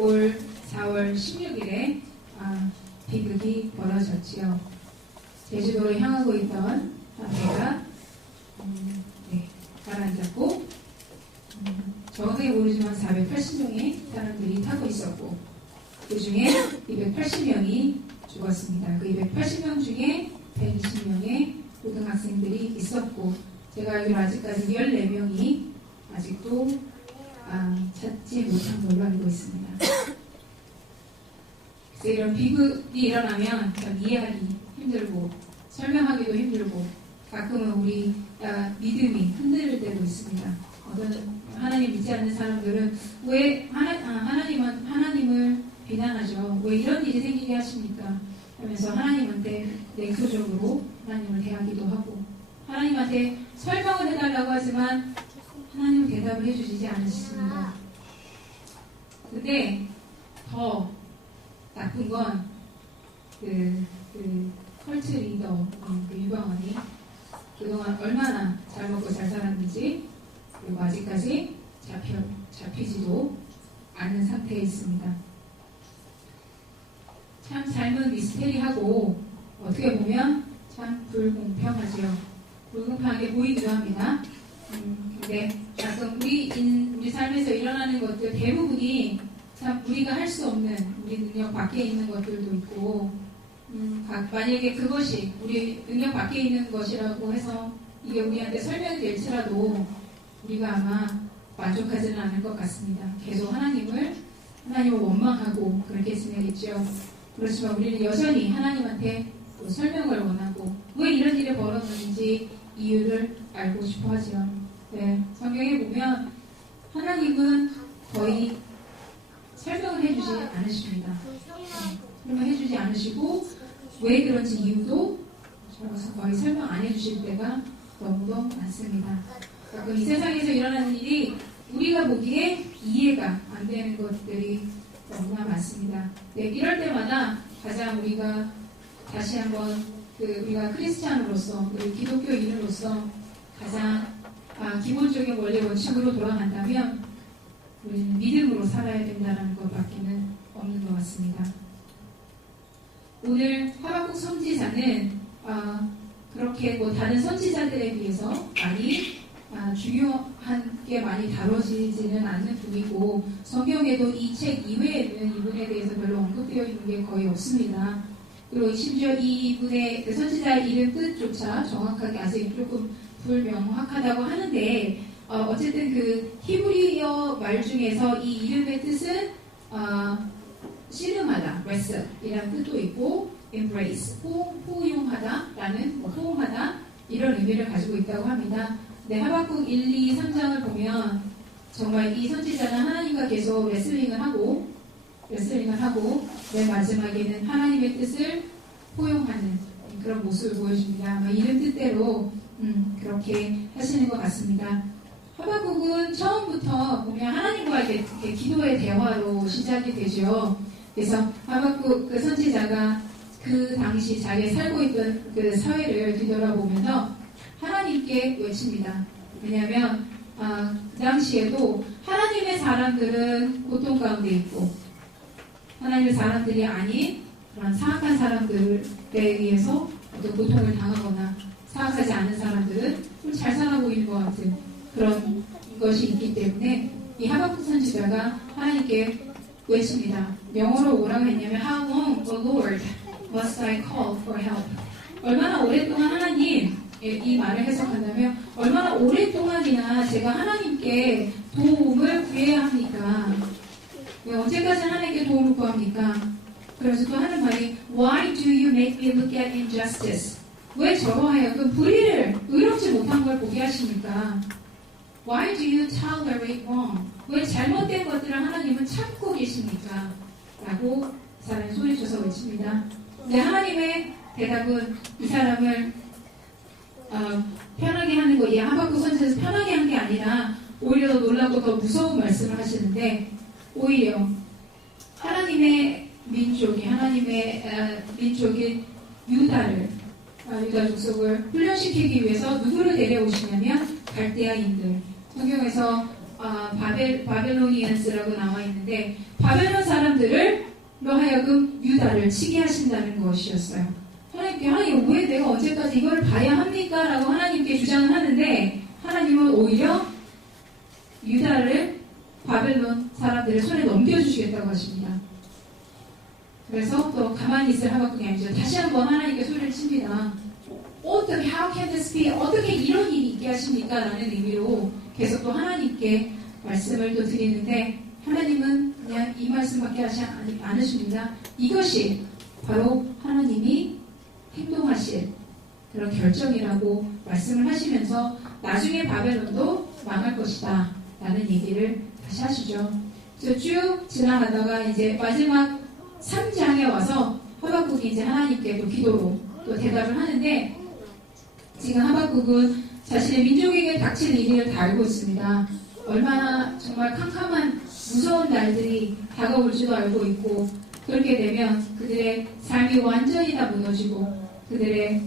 올 4월 16일에 비극이 벌어졌지요. 제주도를 향하고 있던 배가 가라앉았고 정확하게 모르지만 480명의 사람들이 타고 있었고 그 중에 280명이 죽었습니다. 그 280명 중에 120명의 고등학생들이 있었고 제가 알기로 아직까지 14명이 아직도 찾지 못한 걸로 알고 있습니다. 그래서 이런 비극이 일어나면 참 이해하기 힘들고 설명하기도 힘들고 가끔은 우리 믿음이 흔들릴 때도 있습니다. 어떤 하나님 믿지 않는 사람들은 왜 하나님을 비난하죠. 왜 이런 일이 생기게 하십니까? 하면서 하나님한테 냉소적으로 하나님을 대하기도 하고 하나님한테 설명을 해달라고 하지만 하나님은 대답을 해주시지 않으십니다. 근데 더 나쁜 건 그 컬트 리더 그 유방원이 그동안 얼마나 잘 먹고 잘 살았는지 그리고 아직까지 잡히지도 않는 상태에 있습니다. 참 삶은 미스테리하고 어떻게 보면 참 불공평하지요. 불공평하게 보이기도 합니다. 근데 가끔 우리 삶에서 일어나는 것들 대부분이 참 우리가 할 수 없는 우리 능력 밖에 있는 것들도 있고 만약에 그것이 우리 능력 밖에 있는 것이라고 해서 이게 우리한테 설명이 될지라도 우리가 아마 만족하지는 않을 것 같습니다. 계속 하나님을 원망하고 그렇게 지내겠죠. 그렇지만 우리는 여전히 하나님한테 또 설명을 원하고 왜 이런 일이 벌어졌는지 이유를 알고 싶어 하죠. 네, 성경에 보면 하나님은 거의 설명을 해주지 않으십니다. 설명해주지 않으시고 왜 그런지 이유도 거의 설명 안 해주실 때가 너무도 많습니다. 가끔 이 세상에서 일어나는 일이 우리가 보기에 이해가 안 되는 것들이 너무나 많습니다. 네, 이럴 때마다 가장 우리가 다시 한번 우리가 크리스찬으로서 우리 기독교인으로서 가장 기본적인 원리 원칙으로 돌아간다면 우리는 믿음으로 살아야 된다는 것밖에는 없는 것 같습니다. 오늘 하박국 선지자는 그렇게 다른 선지자들에 비해서 많이 중요한 게 많이 다뤄지지는 않는 분이고 성경에도 이 책 이외에는 이분에 대해서 별로 언급되어 있는 게 거의 없습니다. 그리고 심지어 이분의 선지자 이름 뜻조차 정확하게 아직 조금 불명확하다고 하는데 어쨌든 그 히브리어 말 중에서 이 이름의 뜻은 씨름하다, wrestle이라는 뜻도 있고 embrace, 포용하다라는 호응하다 이런 의미를 가지고 있다고 합니다. 네, 하박국 1, 2, 3장을 보면 정말 이 선지자는 하나님과 계속 레슬링을 하고 맨 마지막에는 하나님의 뜻을 포용하는 그런 모습을 보여줍니다. 아마 이름 뜻대로 그렇게 하시는 것 같습니다. 하박국은 처음부터 보면 하나님과의 기도의 대화로 시작이 되죠. 그래서 하박국 그 선지자가 그 당시 자기가 살고 있던 그 사회를 뒤돌아보면서 하나님께 외칩니다. 왜냐하면 그 당시에도 하나님의 사람들은 고통 가운데 있고 하나님의 사람들이 아닌 그런 사악한 사람들에 의해서 어떤 고통을 당하거나 사악하지 않은 사람들은 좀 잘 살아 보이는 것 같은 그런 것이 있기 때문에 이 하박국 선지자가 하나님께 외칩니다. 영어로 뭐라고 했냐면 How long, O Lord, must I call for help? 얼마나 오랫동안 하나님 이 말을 해석한다면 얼마나 오랫동안이나 제가 하나님께 도움을 구해야 합니까? 왜 언제까지 하나님께 도움을 구합니까? 그래서 또 하는 말이 Why do you make me look at injustice? 왜 저로 하여금 불의를 의롭지 못한 걸 보게 하십니까? Why do you tolerate wrong? 왜 잘못된 것들을 하나님은 참고 계십니까? 라고 이 사람이 소리쳐서 외칩니다. 근데 하나님의 대답은 이 사람을 편하게 하는 거, 이 하박국 선지자에서 편하게 한 게 아니라 오히려 더 놀라고 더 무서운 말씀을 하시는데 오히려 하나님의 민족인 유다 족속을 훈련시키기 위해서 누구를 데려오시냐면 갈대아인들. 성경에서 바벨로니안스라고 나와 있는데 바벨론 사람들을 로 하여금 유다를 치게 하신다는 것이었어요. 하나님 왜 내가 언제까지 이걸 봐야 합니까? 라고 하나님께 주장을 하는데 하나님은 오히려 유다를 바벨론 사람들의 손에 넘겨주시겠다고 하십니다. 그래서 또 가만히 있을 하박국이 아니죠. 다시 한번 하나님께 소리를 칩니다. 어떻게 how can this be? 어떻게 이런 일이 있게 하십니까? 라는 의미로 계속 또 하나님께 말씀을 또 드리는데 하나님은 그냥 이 말씀밖에 하지 않으십니다. 이것이 바로 하나님이 행동하실 그런 결정이라고 말씀을 하시면서 나중에 바벨론도 망할 것이다 라는 얘기를 다시 하시죠. 그래서 쭉 지나가다가 이제 마지막 3장에 와서 하박국이 이제 하나님께 또 기도로 또 대답을 하는데 지금 하박국은 자신의 민족에게 닥칠 일을 다 알고 있습니다. 얼마나 정말 캄캄한 무서운 날들이 다가올 줄도 알고 있고 그렇게 되면 그들의 삶이 완전히 다 무너지고 그들의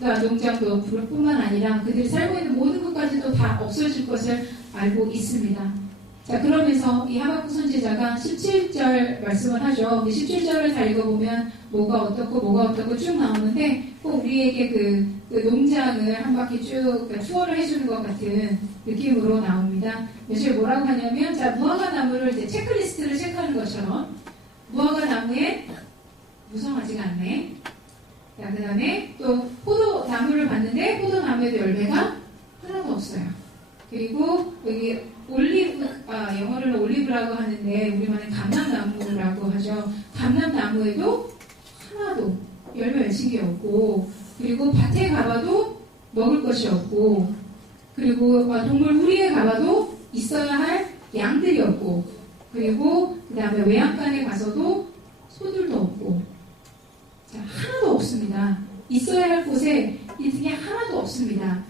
농장도 뿐만 아니라 그들이 살고 있는 모든 것까지도 다 없어질 것을 알고 있습니다. 자, 그러면서 이 하박국 선지자가 17절 말씀을 하죠. 17절을 다 읽어보면 뭐가 어떻고 쭉 나오는데 꼭 우리에게 그 농장을 한 바퀴 쭉 투어를 해주는 것 같은 느낌으로 나옵니다. 며칠 뭐라고 하냐면, 자, 무화과 나무를 이제 체크리스트를 체크하는 것처럼 무화과 나무에 무성하지가 않네. 자, 그 다음에 또 포도나무를 봤는데 포도나무에도 열매가 하나도 없어요. 그리고 여기 영어로는 올리브라고 하는데 우리말은 감람나무라고 하죠. 감람나무에도 하나도 열매 맺힌 게 없고 그리고 밭에 가봐도 먹을 것이 없고 그리고 동물 우리에 가봐도 있어야 할 양들이 없고 그리고 그 다음에 외양간에 가서도 소들도 없고 자, 하나도 없습니다. 있어야 할 곳에 이 등에 하나도 없습니다.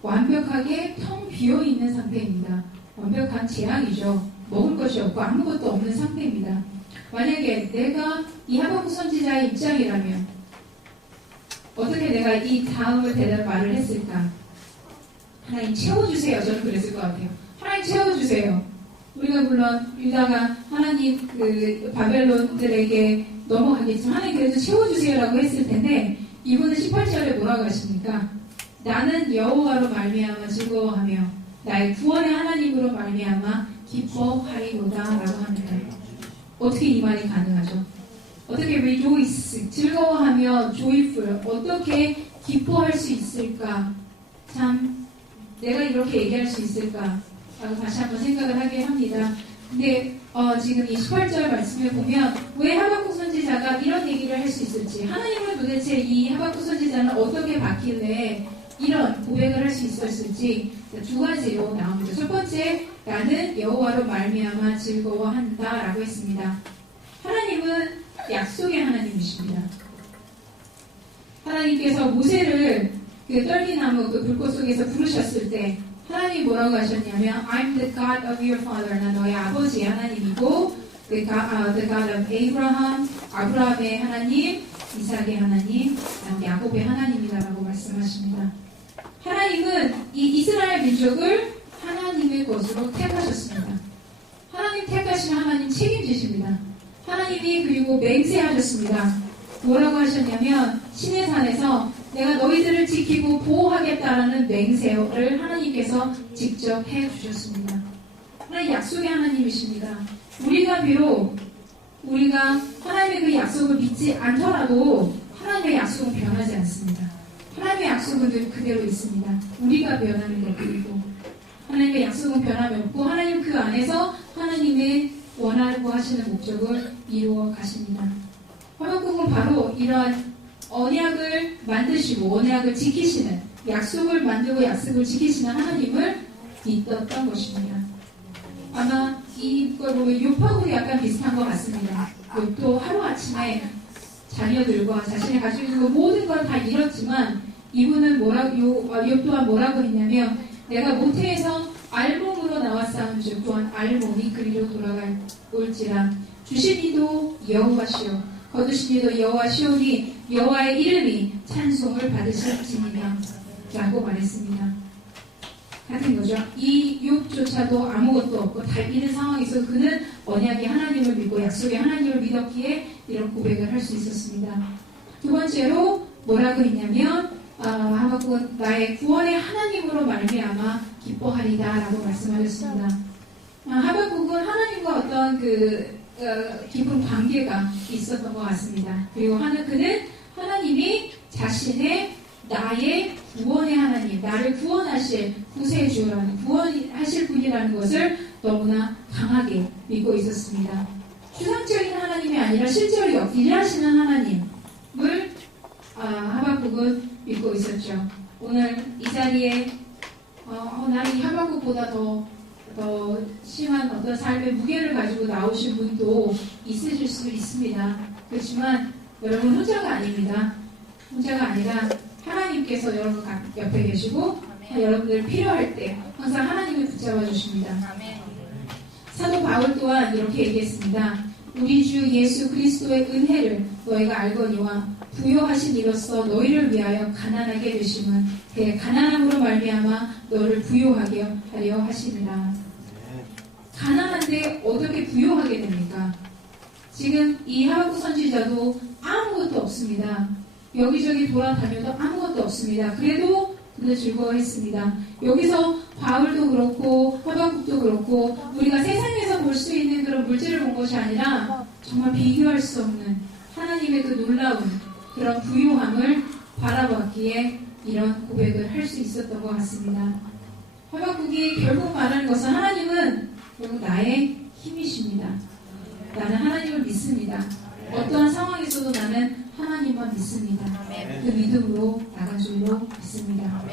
완벽하게 텅 비어있는 상태입니다. 완벽한 재앙이죠. 먹을 것이 없고 아무것도 없는 상태입니다. 만약에 내가 이 하박국 선지자의 입장이라면 어떻게 내가 이 다음을 대답 말을 했을까? 하나님 채워주세요. 저는 그랬을 것 같아요. 하나님 채워주세요. 우리가 물론 유다가 하나님 그 바벨론들에게 넘어가겠지만 하나님 그래도 채워주세요라고 했을 텐데 이분은 18절에 뭐라고 하십니까? 나는 여호와로 말미암아 즐거워하며 나의 구원의 하나님으로 말미암아 기뻐하리로다 라고 하는데 어떻게 이 말이 가능하죠? 어떻게 rejoice, 즐거워하며 joyful, 어떻게 기뻐할 수 있을까? 참 내가 이렇게 얘기할 수 있을까? 라고 다시 한번 생각을 하게 합니다. 근데 지금 이 18절 말씀을 보면 왜 하박국 선지자가 이런 얘기를 할 수 있을지 하나님은 도대체 이 하박국 선지자는 어떻게 봤길래 이런 고백을 할 수 있었을지 두 가지로 나옵니다. 첫 번째, 나는 여호와로 말미암아 즐거워한다 라고 했습니다. 하나님은 약속의 하나님이십니다. 하나님께서 모세를 그 떨기나무 그 불꽃 속에서 부르셨을 때 하나님이 뭐라고 하셨냐면 I'm the God of your father. 나 너의 아버지의 하나님이고 the God of Abraham, 아브라함의 하나님, 이삭의 하나님, 야곱의 하나님이다라고 말씀하십니다. 하나님은 이 이스라엘 민족을 하나님의 것으로 택하셨습니다. 하나님 택하신 하나님 책임지십니다. 하나님이 그리고 맹세하셨습니다. 뭐라고 하셨냐면 시내산에서 내가 너희들을 지키고 보호하겠다라는 맹세를 하나님께서 직접 해주셨습니다. 하나님 약속의 하나님이십니다. 우리가 비록 우리가 하나님의 그 약속을 믿지 않더라도 하나님의 약속은 변하지 않습니다. 하나님의 약속은 늘 그대로 있습니다. 우리가 변하는 것 뿐이고 하나님의 약속은 변함이 없고 하나님 그 안에서 하나님의 원하고 하시는 목적을 이루어 가십니다. 하박국은 바로 이러한 언약을 만드시고 언약을 지키시는 약속을 만들고 약속을 지키시는 하나님을 믿었던 것입니다. 아마 이걸 보면 욥하고 약간 비슷한 것 같습니다. 욥도 하루아침에 자녀들과 자신이 가지고 있는 모든 걸 다 잃었지만 이분은 욥 또한 뭐라고 했냐면 내가 모태에서 알몸으로 나왔사온즉 또한 알몸이 그리로 돌아올지라 주신 이도 여호와시오 거두신 이도 여호와시오니 여호와의 이름이 찬송을 받으실지니라 라고 말했습니다. 같은 거죠. 이 욥조차도 아무것도 없고 다 잃은 상황에서 그는 언약의 하나님을 믿고 약속의 하나님을 믿었기에 이런 고백을 할 수 있었습니다. 두 번째로 뭐라고 했냐면 하박국은 나의 구원의 하나님으로 말미암아 기뻐하리다라고 말씀하셨습니다. 하박국은 하나님과 어떤 깊은 관계가 있었던 것 같습니다. 그리고 그는 하나님이 자신의 나의 구원의 하나님, 나를 구원하실 구세주라는 구원하실 분이라는 것을 너무나 강하게 믿고 있었습니다. 추상적인 하나님이 아니라 실제로 일하시는 하나님을 하박국은 믿고 있었죠. 오늘 이 자리에 나는 이 하박국보다 더 심한 어떤 삶의 무게를 가지고 나오신 분도 있으실 수 있습니다. 그렇지만 여러분 혼자가 아닙니다. 혼자가 아니라 하나님께서 여러분 옆에 계시고 여러분들 필요할 때 항상 하나님을 붙잡아 주십니다. 사도 바울 또한 이렇게 얘기했습니다. 우리 주 예수 그리스도의 은혜를 너희가 알거니와 부요하신 이로써 너희를 위하여 가난하게 되심은 그의 가난함으로 말미암아 너를 부요하게 하려 하시니라. 가난한데 어떻게 부요하게 됩니까? 지금 이 하박국 선지자도 아무것도 없습니다. 여기저기 돌아다녀도 아무것도 없습니다. 그래도 그는 즐거워했습니다. 여기서 바울도 그렇고 하박국도 그렇고 우리가 세상에서 볼 수 있는 그런 물질을 본 것이 아니라 정말 비교할 수 없는 하나님의 그 놀라운 그런 부요함을 바라봤기에 이런 고백을 할 수 있었던 것 같습니다. 하박국이 결국 말하는 것은 하나님은 결국 나의 힘이십니다. 나는 하나님을 믿습니다. 어떠한 상황에서도 나는 하나님만 믿습니다. 그 믿음으로 나가줄로 믿습니다.